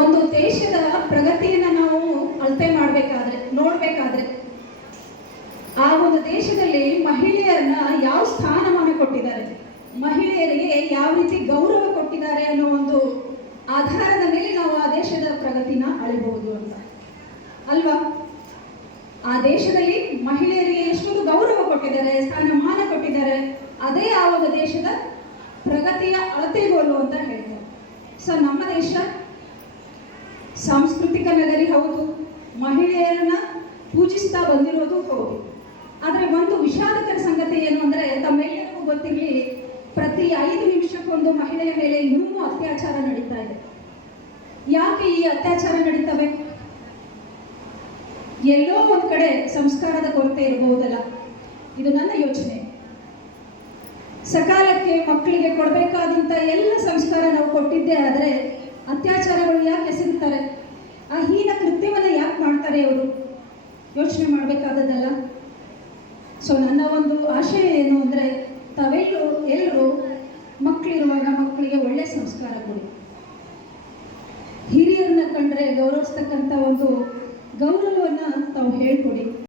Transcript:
ಒಂದು ದೇಶದ ಪ್ರಗತಿಯನ್ನು ನಾವು ಅಳತೆ ಮಾಡಬೇಕಾದ್ರೆ ನೋಡಬೇಕಾದ್ರೆ ಆ ಒಂದು ದೇಶದಲ್ಲಿ ಮಹಿಳೆಯರನ್ನ ಯಾವ ಸ್ಥಾನಮಾನ ಕೊಟ್ಟಿದ್ದಾರೆ, ಮಹಿಳೆಯರಿಗೆ ಯಾವ ರೀತಿ ಗೌರವ ಕೊಟ್ಟಿದ್ದಾರೆ ಅನ್ನೋ ಒಂದು ಆಧಾರದ ಮೇಲೆ ನಾವು ಆ ದೇಶದ ಪ್ರಗತಿನ ಅಳೆಯಬಹುದು ಅಂತ ಅಲ್ವಾ. ಆ ದೇಶದಲ್ಲಿ ಮಹಿಳೆಯರಿಗೆ ಎಷ್ಟೊಂದು ಗೌರವ ಕೊಟ್ಟಿದ್ದಾರೆ, ಸ್ಥಾನಮಾನ ಕೊಟ್ಟಿದ್ದಾರೆ, ಅದೇ ಆ ಒಂದು ದೇಶದ ಪ್ರಗತಿಯ ಅಳತೆಗೋಲು ಅಂತ ಹೇಳ್ತಾರೆ. ಸೊ ನಮ್ಮ ದೇಶ ಸಾಂಸ್ಕೃತಿಕ ನಗರಿ ಹೌದು, ಮಹಿಳೆಯರನ್ನ ಪೂಜಿಸ್ತಾ ಬಂದಿರೋದು ಹೌದು. ಆದರೆ ಒಂದು ವಿಷಾದಕರ ಸಂಗತಿ ಏನು ಅಂದರೆ, ತಮ್ಮೆಲ್ಲರಿಗೂ ಗೊತ್ತಿರಲಿ, ಪ್ರತಿ 5 ನಿಮಿಷಕ್ಕೊಂದು ಮಹಿಳೆಯ ಮೇಲೆ ಇನ್ನೂ ಅತ್ಯಾಚಾರ ನಡೀತಾ ಇದೆ. ಯಾಕೆ ಈ ಅತ್ಯಾಚಾರ ನಡೀತವೆ? ಎಲ್ಲೋ ಒಂದು ಕಡೆ ಸಂಸ್ಕಾರದ ಕೊರತೆ ಇರಬಹುದಲ್ಲ, ಇದು ನನ್ನ ಯೋಚನೆ. ಸಕಾಲಕ್ಕೆ ಮಕ್ಕಳಿಗೆ ಕೊಡಬೇಕಾದಂಥ ಎಲ್ಲ ಸಂಸ್ಕಾರ ನಾವು ಕೊಟ್ಟಿದ್ದೇ ಆದರೆ ಅತ್ಯಾಚಾರಗಳು ಯಾಕೆ ಎಸಗುತ್ತಾರೆ? ಆ ಹೀನ ಕೃತ್ಯವನ್ನು ಯಾಕೆ ಮಾಡ್ತಾರೆ ಅವರು? ಯೋಚನೆ ಮಾಡಬೇಕಾದದ್ದಲ್ಲ. ಸೊ ನನ್ನ ಒಂದು ಆಶಯ ಏನು ಅಂದರೆ, ಎಲ್ಲರೂ ಮಕ್ಕಳಿರುವಾಗ ಮಕ್ಕಳಿಗೆ ಒಳ್ಳೆ ಸಂಸ್ಕಾರ ಕೊಡಿ. ಹಿರಿಯರನ್ನ ಕಂಡ್ರೆ ಗೌರವಿಸ್ತಕ್ಕಂಥ ಒಂದು ಗೌರವವನ್ನು ತಾವು ಹೇಳ್ಕೊಡಿ.